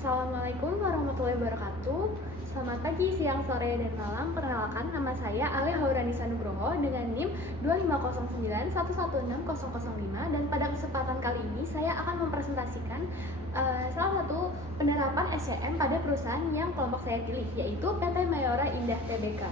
Assalamualaikum warahmatullahi wabarakatuh. Selamat pagi, siang, sore, dan malam. Perkenalkan, nama saya Alia Hauranisa Nugroho dengan NIM 2509116005, dan pada kesempatan kali ini saya akan mempresentasikan salah satu penerapan SCM pada perusahaan yang kelompok saya pilih, yaitu PT Mayora Indah Tbk.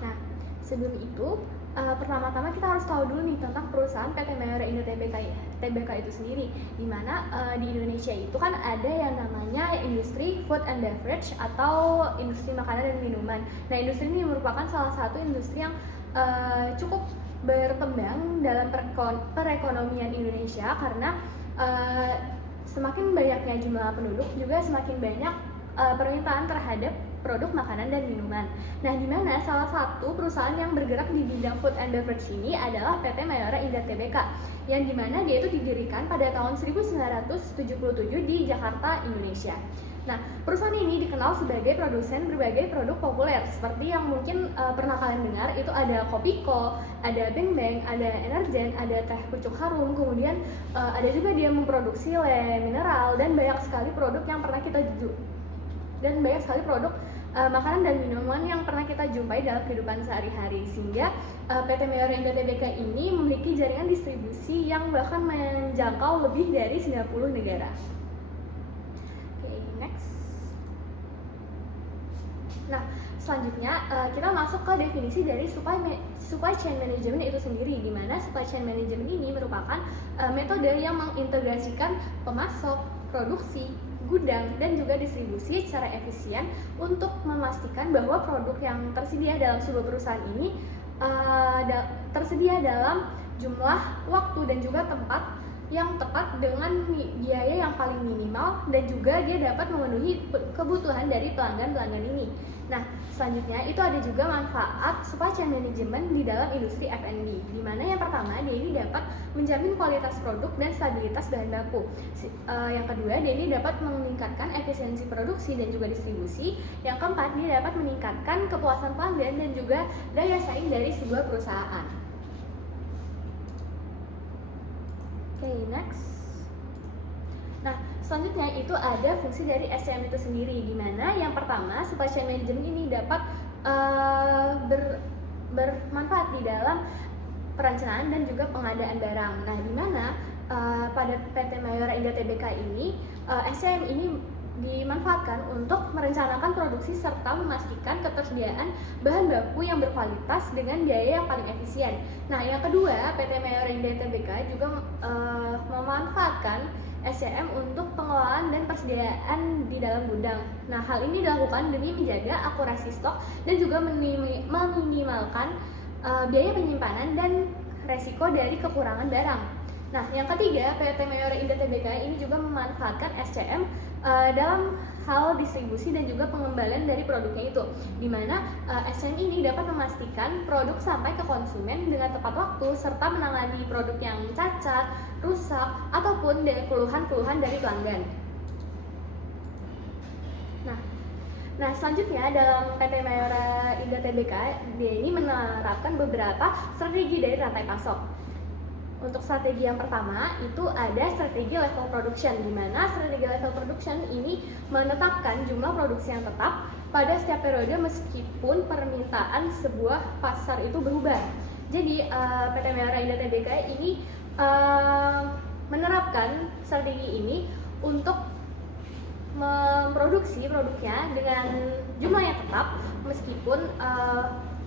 Nah, sebelum itu pertama-tama kita harus tahu dulu nih tentang perusahaan PT Mayora Indah Tbk itu sendiri, di mana di Indonesia itu kan ada yang namanya industri food and beverage atau industri makanan dan minuman. Nah, industri ini merupakan salah satu industri yang cukup berkembang dalam perekonomian Indonesia karena semakin banyaknya jumlah penduduk juga semakin banyak permintaan terhadap produk makanan dan minuman. Nah, di mana salah satu perusahaan yang bergerak di bidang food and beverage ini adalah PT Mayora Indah Tbk, yang dimana dia itu didirikan pada tahun 1977 di Jakarta, Indonesia. Nah, perusahaan ini dikenal sebagai produsen berbagai produk populer, seperti yang mungkin pernah kalian dengar, itu ada Kopiko, ada Beng Beng, ada Energen, ada teh pucuk harum, kemudian ada juga dia memproduksi le mineral, dan banyak sekali produk makanan dan minuman yang pernah kita jumpai dalam kehidupan sehari-hari, sehingga PT Mayora Indah Tbk ini memiliki jaringan distribusi yang bahkan menjangkau lebih dari 90 negara. Oke, next. Nah, selanjutnya kita masuk ke definisi dari supply chain management itu sendiri, di mana supply chain management ini merupakan metode yang mengintegrasikan pemasok, produksi, gudang, dan juga distribusi secara efisien untuk memastikan bahwa produk yang tersedia dalam sebuah perusahaan ini tersedia dalam jumlah, waktu, dan juga tempat yang tepat dengan biaya yang paling minimal, dan juga dia dapat memenuhi kebutuhan dari pelanggan-pelanggan ini. Nah, selanjutnya itu ada juga manfaat supply chain management di dalam industri F&B, di mana yang pertama dia ini dapat menjamin kualitas produk dan stabilitas bahan baku. Yang kedua, dia ini dapat meningkatkan efisiensi produksi dan juga distribusi. Yang keempat, dia dapat meningkatkan kepuasan pelanggan dan juga daya saing dari sebuah perusahaan. Oke, next. Nah, selanjutnya itu ada fungsi dari SCM itu sendiri, di mana yang pertama supply chain management ini dapat bermanfaat di dalam perencanaan dan juga pengadaan barang. Nah, di mana pada PT Mayora Indah Tbk ini SCM ini dimanfaatkan untuk merencanakan produksi serta memastikan ketersediaan bahan baku yang berkualitas dengan biaya yang paling efisien. Nah, yang kedua, PT Mayora Indah Tbk juga memanfaatkan SCM untuk pengelolaan dan persediaan di dalam gudang. Nah, hal ini dilakukan demi menjaga akurasi stok dan juga meminimalkan biaya penyimpanan dan resiko dari kekurangan barang. Nah, yang ketiga, PT Mayora Indah Tbk ini juga memanfaatkan SCM dalam hal distribusi dan juga pengembalian dari produknya itu, di mana SCM ini dapat memastikan produk sampai ke konsumen dengan tepat waktu serta menangani produk yang cacat, rusak, ataupun dari keluhan-keluhan dari pelanggan. Nah, selanjutnya dalam PT Mayora Indah Tbk, dia ini menerapkan beberapa strategi dari rantai pasok. Untuk strategi yang pertama itu ada strategi level production, di mana strategi level production ini menetapkan jumlah produksi yang tetap pada setiap periode meskipun permintaan sebuah pasar itu berubah. Jadi PT Mayora Indah Tbk ini menerapkan strategi ini untuk memproduksi produknya dengan jumlah yang tetap meskipun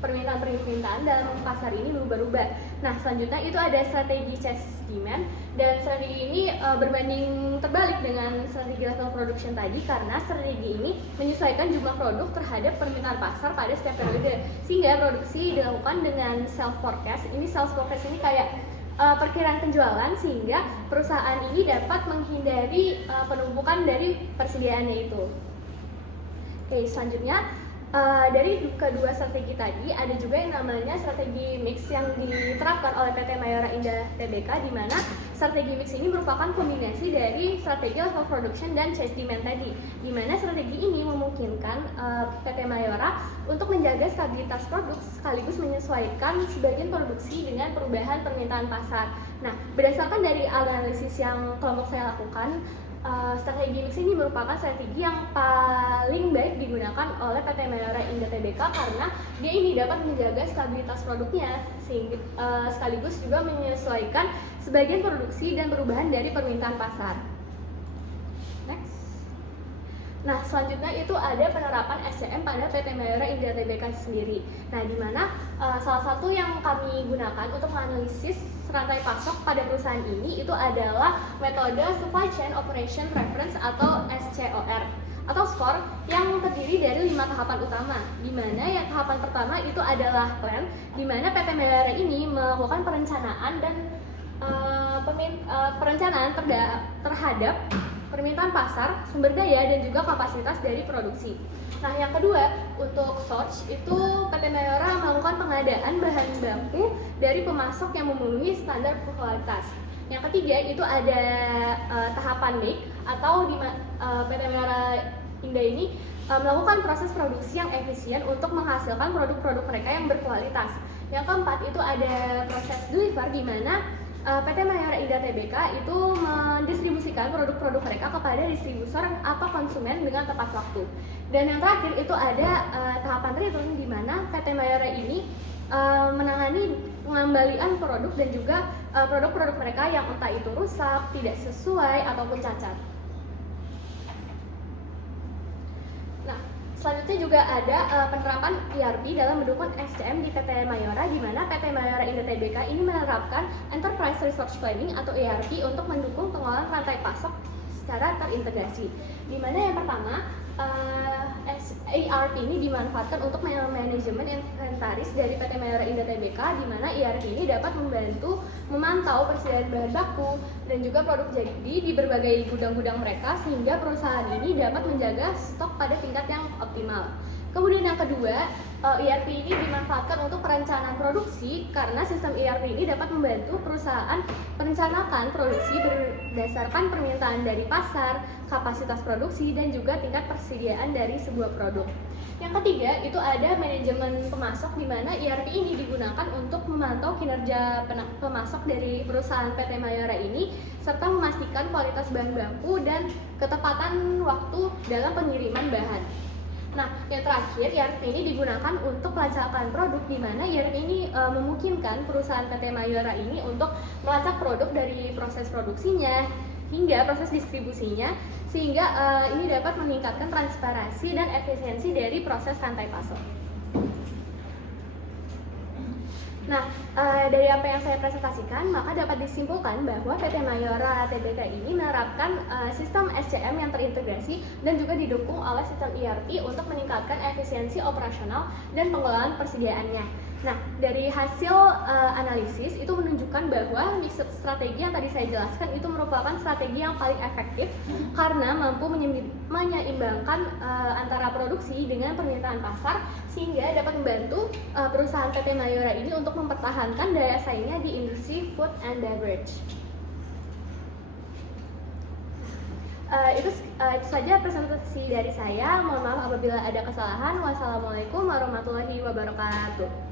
permintaan dalam pasar ini berubah-ubah. Nah, selanjutnya itu ada strategi chase demand, dan strategi ini berbanding terbalik dengan strategi level production tadi, karena strategi ini menyesuaikan jumlah produk terhadap permintaan pasar pada setiap periode, sehingga produksi dilakukan dengan self forecast. Ini self forecast ini kayak perkiraan penjualan, sehingga perusahaan ini dapat menghindari penumpukan dari persediaannya itu. Oke, selanjutnya dari kedua strategi tadi ada juga yang namanya strategi mix yang diterapkan oleh PT Mayora Indah Tbk, di mana strategi mix ini merupakan kombinasi dari strategi level production dan chase demand tadi, di mana strategi ini memungkinkan PT Mayora untuk menjaga stabilitas produk sekaligus menyesuaikan sebagian produksi dengan perubahan permintaan pasar. Nah, berdasarkan dari analisis yang kelompok saya lakukan, Strategi mix ini merupakan strategi yang paling baik digunakan oleh PT Mayora Indah Tbk karena dia ini dapat menjaga stabilitas produknya sehingga sekaligus juga menyesuaikan sebagian produksi dan perubahan dari permintaan pasar. Next. Nah, selanjutnya itu ada penerapan SCM pada PT Mayora Indah Tbk sendiri. Nah, di mana salah satu yang kami gunakan untuk menganalisis rantai pasok pada perusahaan ini itu adalah metode Supply Chain Operation Reference atau SCOR atau SCOR yang terdiri dari 5 tahapan utama, di mana yang tahapan pertama itu adalah plan, di mana PT Mayora ini melakukan perencanaan dan perencanaan terhadap permintaan pasar, sumber daya, dan juga kapasitas dari produksi. Nah, yang kedua, untuk source itu PT Mayora melakukan pengadaan bahan baku dari pemasok yang memenuhi standar kualitas. Yang ketiga itu ada tahapan make atau di PT Mayora Indah ini melakukan proses produksi yang efisien untuk menghasilkan produk-produk mereka yang berkualitas. Yang keempat itu ada proses deliver di mana PT Mayora Indah Tbk itu mendistribusikan produk-produk mereka kepada distributor atau konsumen dengan tepat waktu. Dan yang terakhir itu ada tahapan return di mana PT Mayora ini menangani pengembalian produk dan juga produk-produk mereka yang entah itu rusak, tidak sesuai ataupun cacat. Nah, selanjutnya juga ada penerapan ERP dalam mendukung SCM di PT Mayora, di mana PT Mayora Indah Tbk ini menerapkan Enterprise Resource Planning atau ERP untuk mendukung pengelolaan rantai pasok secara terintegrasi. Di mana yang pertama, ERP ini dimanfaatkan untuk manajemen inventaris dari PT Mayora Indah Tbk, di mana ERP ini dapat membantu memantau persediaan bahan baku dan juga produk jadi di berbagai gudang-gudang mereka sehingga perusahaan ini dapat menjaga stok pada tingkat yang optimal. Kemudian yang kedua, ERP ini dimanfaatkan untuk perencanaan produksi karena sistem ERP ini dapat membantu perusahaan merencanakan produksi berdasarkan permintaan dari pasar, kapasitas produksi, dan juga tingkat persediaan dari sebuah produk. Yang ketiga, itu ada manajemen pemasok di mana ERP ini digunakan untuk memantau kinerja pemasok dari perusahaan PT Mayora ini serta memastikan kualitas bahan baku dan ketepatan waktu dalam pengiriman bahan. Nah, yang terakhir, ERP ini digunakan untuk pelacakan produk di mana ERP ini memungkinkan perusahaan PT Mayora ini untuk melacak produk dari proses produksinya hingga proses distribusinya sehingga ini dapat meningkatkan transparansi dan efisiensi dari proses rantai pasok. Nah, dari apa yang saya presentasikan, maka dapat disimpulkan bahwa PT Mayora Tbk ini menerapkan sistem SCM yang terintegrasi dan juga didukung oleh sistem ERP untuk meningkatkan efisiensi operasional dan pengelolaan persediaannya. Nah, dari hasil analisis itu menunjukkan bahwa mixed strategi yang tadi saya jelaskan itu merupakan strategi yang paling efektif karena mampu menyeimbangkan antara produksi dengan permintaan pasar sehingga dapat membantu perusahaan PT Mayora ini untuk mempertahankan daya saingnya di industri food and beverage. Itu saja presentasi dari saya. Mohon maaf apabila ada kesalahan. Wassalamualaikum warahmatullahi wabarakatuh.